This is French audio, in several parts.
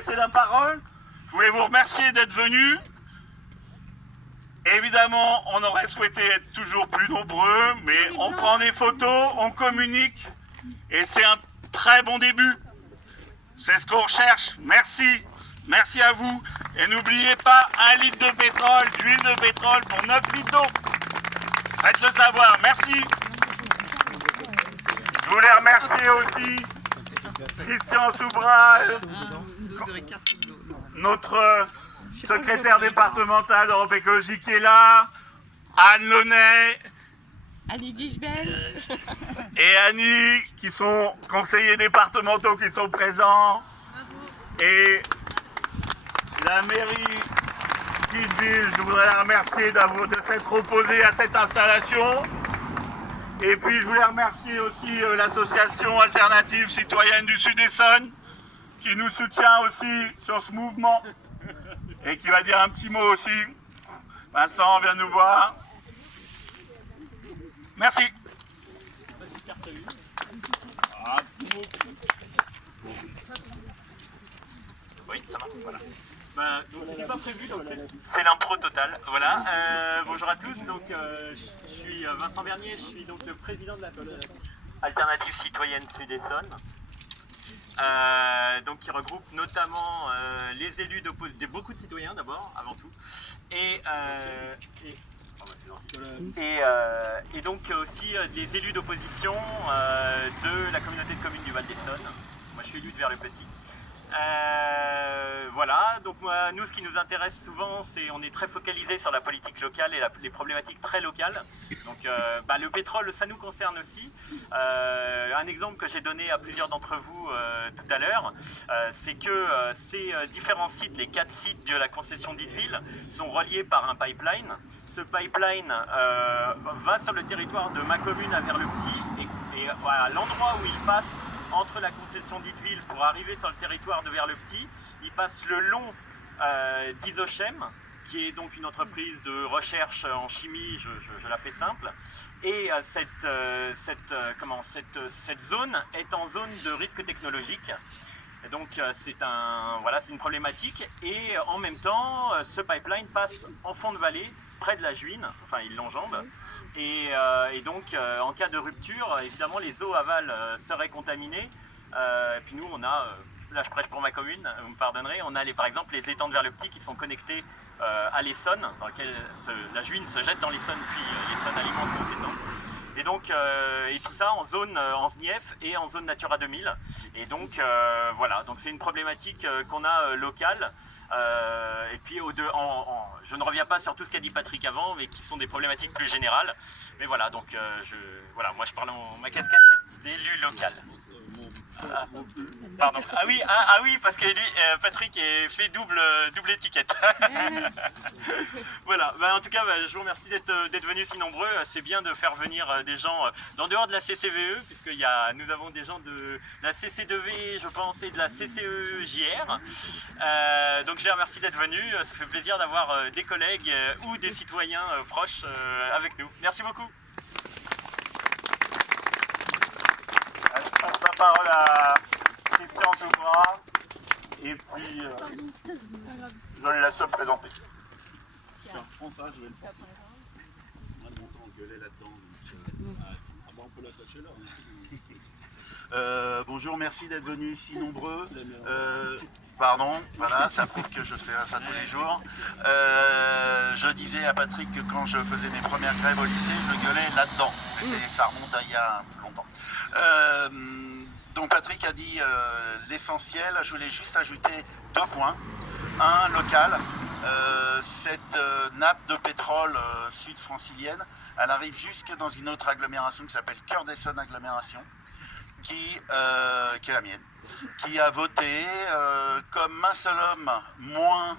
laisser la parole. Je voulais vous remercier d'être venus. Évidemment, on aurait souhaité être toujours plus nombreux, mais on prend des photos, on communique, et c'est un très bon début. C'est ce qu'on recherche. Merci. Merci à vous. Et n'oubliez pas, 1 litre de pétrole, d'huile de pétrole pour 9 litres d'eau. Faites-le savoir. Merci. Je voulais remercier aussi Christian Soubra, notre secrétaire départemental d'Europe Écologie qui est là, Anne Launay, Annie Guichebel et Annie qui sont conseillers départementaux qui sont présents, et la mairie d'Illeville, je voudrais la remercier de s'être opposée à cette installation. Et puis je voulais remercier aussi l'association Alternative Citoyenne du Sud-Essonne qui nous soutient aussi sur ce mouvement et qui va dire un petit mot aussi. Vincent vient nous voir. Merci. Oui, ça marche, voilà. Donc c'était pas prévu, donc c'est l'impro totale. Voilà. Bonjour à tous. Donc je suis Vincent Bernier, je suis donc le président de la Alternative Citoyenne Sud-Essonne. Donc qui regroupe notamment les élus beaucoup de citoyens d'abord, avant tout, et donc aussi les élus d'opposition de la communauté de communes du Val d'Essonne. Moi je suis élu de Vers-le-Petit. Voilà, donc nous ce qui nous intéresse souvent, c'est on est très focalisé sur la politique locale et les problématiques très locales. Donc le pétrole, ça nous concerne aussi. Un exemple que j'ai donné à plusieurs d'entre vous tout à l'heure, c'est que ces différents sites, les 4 sites de la concession d'Illeville, sont reliés par un pipeline. Ce pipeline va sur le territoire de ma commune à Vers-le-Petit, et voilà, l'endroit où il passe entre la concession d'Illeville pour arriver sur le territoire de Vers-le-Petit, il passe le long d'Isochem, qui est donc une entreprise de recherche en chimie, je la fais simple, et cette zone est en zone de risque technologique. Et donc c'est une problématique, et en même temps ce pipeline passe en fond de vallée, près de la Juine, enfin il l'enjambe, et donc en cas de rupture, évidemment les eaux aval seraient contaminées, et puis nous on a, là je prêche pour ma commune, vous me pardonnerez, on a par exemple les étangs de Vers-le-Petit qui sont connectés à l'Essonne, dans lequel la Juine se jette dans l'Essonne, puis l'Essonne alimente nos étangs. Et donc, et tout ça en zone en SNIEF et en zone Natura 2000. Et donc, voilà, donc c'est une problématique qu'on a locale. Et puis, je ne reviens pas sur tout ce qu'a dit Patrick avant, mais qui sont des problématiques plus générales. Mais voilà, donc, moi je parle en ma casquette d'élu local. Pardon. Ah oui, parce que lui, Patrick fait double étiquette. Voilà. En tout cas, je vous remercie d'être venus si nombreux. C'est bien de faire venir des gens d'en dehors de la CCVE, puisque nous avons des gens de la CC2V, je pense, et de la CCE-JR. Donc je les remercie d'être venus. Ça fait plaisir d'avoir des collègues ou des citoyens proches avec nous. Merci beaucoup. Je passe la parole à Christian Soubra, et puis je le laisse se présenter. Je prends ça, je vais le faire. On a longtemps gueulé là-dedans. On peut l'attacher là. Bonjour, merci d'être venus si nombreux. Pardon, voilà, ça prouve que je fais ça tous les jours. Je disais à Patrick que quand je faisais mes premières grèves au lycée, je gueulais là-dedans. Ça remonte à il y a longtemps. Donc Patrick a dit l'essentiel. Je voulais juste ajouter 2 points. Un, local. Cette nappe de pétrole sud-francilienne, elle arrive jusque dans une autre agglomération qui s'appelle Cœur d'Essonne Agglomération, qui est la mienne, qui a voté comme un seul homme, moins,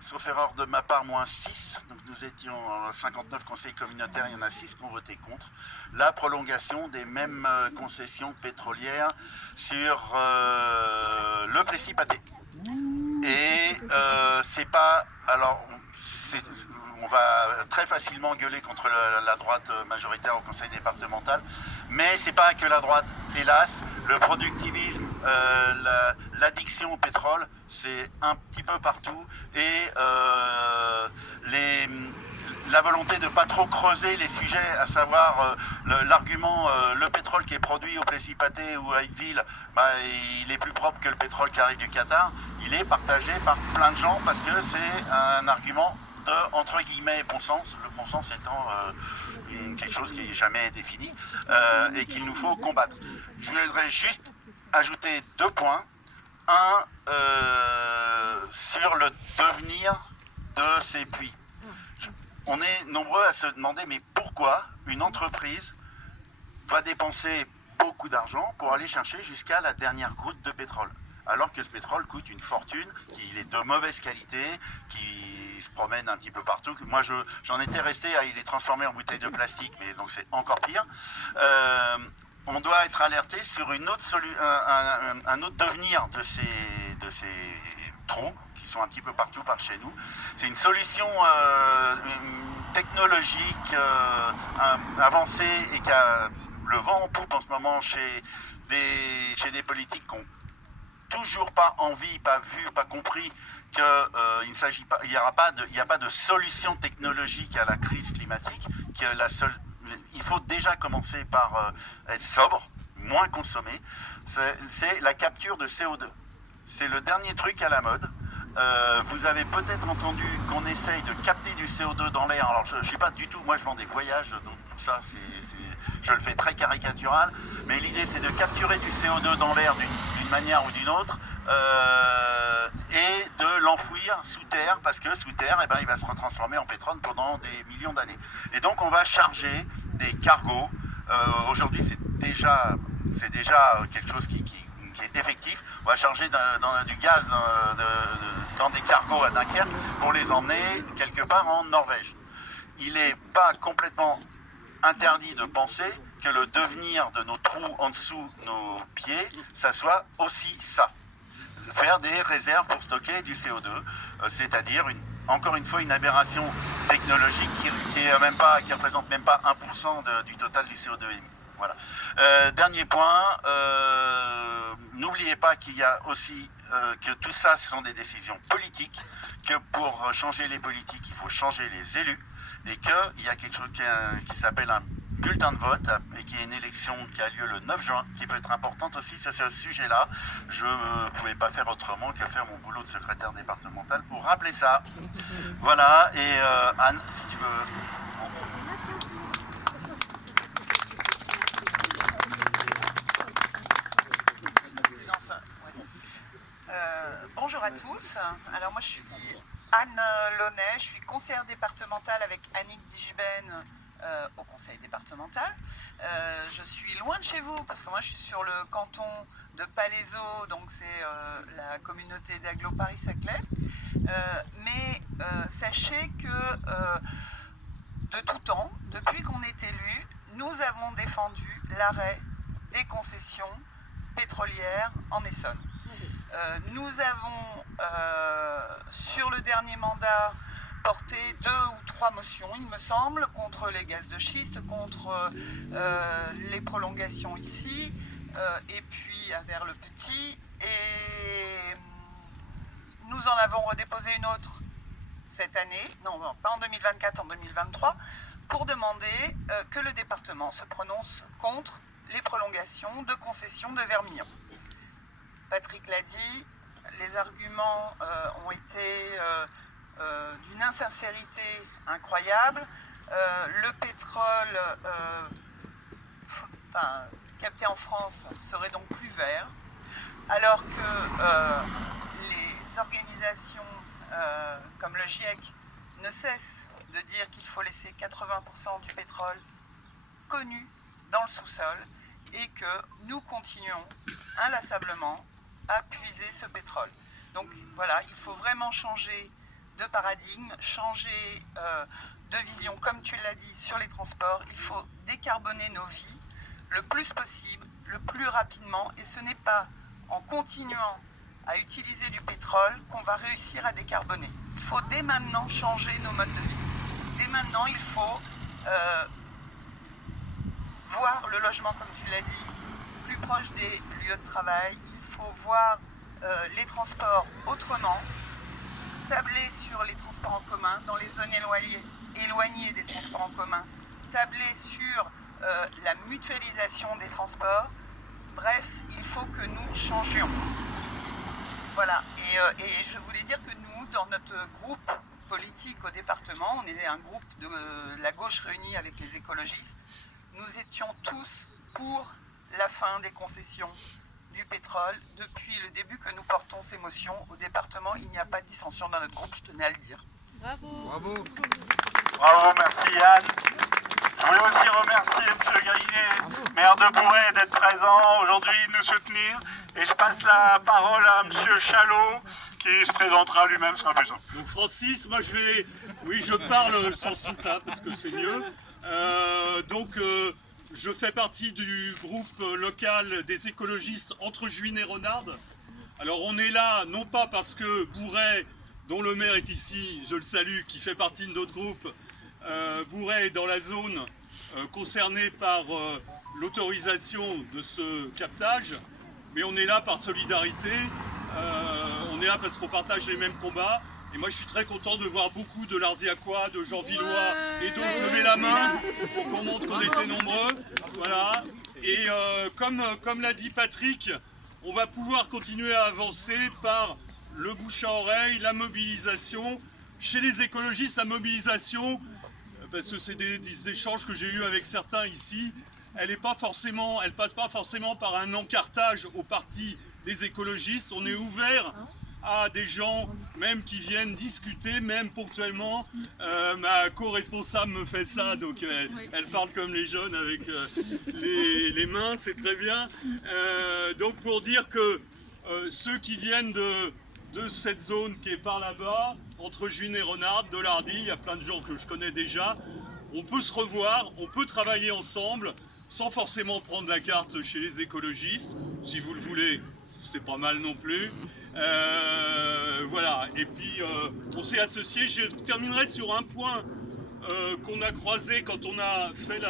sauf erreur de ma part, moins 6. Donc nous étions 59 conseillers communautaires, il y en a 6 qui ont voté contre la prolongation des mêmes concessions pétrolières sur le Plessis-Pâté. Et c'est pas... Alors, on va très facilement gueuler contre la droite majoritaire au conseil départemental, mais c'est pas que la droite, hélas, le productivisme, l'addiction au pétrole c'est un petit peu partout. Et la volonté de ne pas trop creuser les sujets, à savoir l'argument le pétrole qui est produit au Plessis-Pathé ou à Iqueville, il est plus propre que le pétrole qui arrive du Qatar, il est partagé par plein de gens parce que c'est un argument de, entre guillemets, bon sens, le bon sens étant quelque chose qui n'est jamais défini et qu'il nous faut combattre. Je voudrais juste ajouter 2 points. Un, sur le devenir de ces puits. On est nombreux à se demander, mais pourquoi une entreprise va dépenser beaucoup d'argent pour aller chercher jusqu'à la dernière goutte de pétrole, alors que ce pétrole coûte une fortune, qu'il est de mauvaise qualité, qui se promène un petit peu partout. Moi, j'en étais resté à il est transformé en bouteille de plastique, mais donc c'est encore pire. On doit être alerté sur un autre devenir de ces trous qui sont un petit peu partout par chez nous. C'est une solution technologique avancée et qui a le vent en poupe en ce moment chez des politiques qui n'ont toujours pas envie, pas vu, pas compris qu'il ne s'agit pas, il n'y a pas de solution technologique à la crise climatique, que il faut déjà commencer par être sobre, moins consommer. C'est la capture de CO2. C'est le dernier truc à la mode. Vous avez peut-être entendu qu'on essaye de capter du CO2 dans l'air. Alors je ne sais pas du tout, moi je vends des voyages, donc ça je le fais très caricatural, mais l'idée c'est de capturer du CO2 dans l'air d'une manière ou d'une autre et de l'enfouir sous terre, parce que sous terre il va se retransformer en pétrole pendant des millions d'années. Et donc on va charger des cargos. Aujourd'hui c'est déjà quelque chose qui est effectif. On va charger du gaz dans des cargos à Dunkerque pour les emmener quelque part en Norvège. Il n'est pas complètement interdit de penser que le devenir de nos trous en dessous nos pieds, ça soit aussi ça. Faire des réserves pour stocker du CO2, c'est-à-dire encore une fois une aberration technologique qui représente même pas 1% du total du CO2 émis. Voilà. Dernier point, n'oubliez pas qu'il y a aussi que tout ça, ce sont des décisions politiques, que pour changer les politiques, il faut changer les élus, et qu'il y a quelque chose qui s'appelle un bulletin de vote, et qui est une élection qui a lieu le 9 juin, qui peut être importante aussi sur ce sujet-là. Je ne pouvais pas faire autrement que faire mon boulot de secrétaire départemental pour rappeler ça. Voilà, et Anne, si tu veux... Bonjour à tous. Alors moi je suis Anne Launay, je suis conseillère départementale avec Annick Dijben au conseil départemental. Je suis loin de chez vous parce que moi je suis sur le canton de Palaiseau, donc c'est la communauté d'Agglo Paris-Saclay. Mais sachez que de tout temps, depuis qu'on est élu, nous avons défendu l'arrêt des concessions pétrolières en Essonne. Nous avons, sur le dernier mandat, porté 2 ou 3 motions, il me semble, contre les gaz de schiste, contre les prolongations ici, et puis vers le Petit. Et nous en avons redéposé une autre cette année, non pas en 2024, en 2023, pour demander que le département se prononce contre les prolongations de concessions de Vermillon. Patrick l'a dit, les arguments ont été d'une insincérité incroyable. Le pétrole capté en France serait donc plus vert, alors que les organisations comme le GIEC ne cessent de dire qu'il faut laisser 80% du pétrole connu dans le sous-sol et que nous continuons inlassablement à puiser ce pétrole. Donc voilà, il faut vraiment changer de paradigme, changer de vision, comme tu l'as dit, sur les transports. Il faut décarboner nos vies le plus possible, le plus rapidement, et ce n'est pas en continuant à utiliser du pétrole qu'on va réussir à décarboner. Il faut dès maintenant changer nos modes de vie. Dès maintenant, il faut voir le logement, comme tu l'as dit, plus proche des lieux de travail. Il faut voir les transports autrement, tabler sur les transports en commun dans les zones éloignées des transports en commun, tabler sur la mutualisation des transports. Bref, il faut que nous changions. Voilà, et je voulais dire que nous, dans notre groupe politique au département, on est un groupe de la gauche réunie avec les écologistes, nous étions tous pour la fin des concessions du pétrole. Depuis le début que nous portons ces motions au département, il n'y a pas de dissension dans notre groupe, je tenais à le dire. Bravo. Bravo. Bravo, merci Yann. Je voulais aussi remercier M. Grainet, maire de Bourret, d'être présent aujourd'hui, de nous soutenir. Et je passe la parole à M. Chalot, qui se présentera lui-même sur la maison. Donc Francis, moi je parle sans soutien parce que c'est mieux. Je fais partie du groupe local des écologistes entre Juin et Renarde. Alors on est là non pas parce que Bourret, dont le maire est ici, je le salue, qui fait partie de notre groupe, Bourret est dans la zone concernée par l'autorisation de ce captage, mais on est là par solidarité, on est là parce qu'on partage les mêmes combats. Et moi je suis très content de voir beaucoup de Larziacois, de Jean Villois et d'autres lever la main pour qu'on montre qu'on était nombreux. Voilà. Et comme l'a dit Patrick, on va pouvoir continuer à avancer par le bouche à oreille, la mobilisation. Chez les écologistes, la mobilisation, parce que c'est des échanges que j'ai eus avec certains ici, elle passe pas forcément par un encartage au parti des écologistes. On est ouvert à des gens même qui viennent discuter, même ponctuellement. Ma co-responsable me fait ça, donc elle parle comme les jeunes avec les mains, c'est très bien. Donc pour dire que ceux qui viennent de cette zone qui est par là-bas, entre Juin et Renarde, de l'Hardy, il y a plein de gens que je connais déjà, on peut se revoir, on peut travailler ensemble, sans forcément prendre la carte chez les écologistes. Si vous le voulez, c'est pas mal non plus. Voilà, et puis on s'est associés. Je terminerai sur un point qu'on a croisé quand on a fait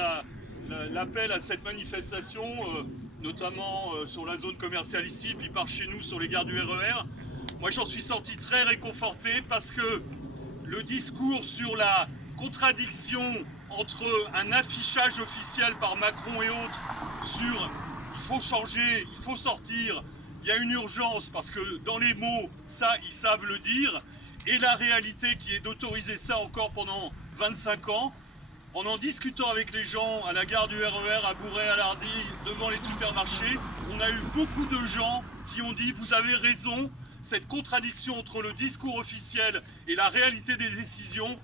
l'appel à cette manifestation, notamment sur la zone commerciale ici, puis par chez nous sur les gares du RER. Moi j'en suis sorti très réconforté parce que le discours sur la contradiction entre un affichage officiel par Macron et autres sur il faut changer, il faut sortir, il y a une urgence parce que dans les mots, ça ils savent le dire, et la réalité qui est d'autoriser ça encore pendant 25 ans, en discutant avec les gens à la gare du RER, à Bourret, à l'Hardy, devant les supermarchés, on a eu beaucoup de gens qui ont dit vous avez raison, cette contradiction entre le discours officiel et la réalité des décisions,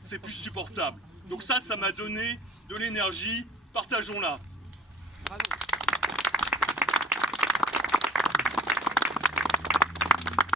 c'est plus supportable. Donc ça m'a donné de l'énergie, partageons-la. Bravo.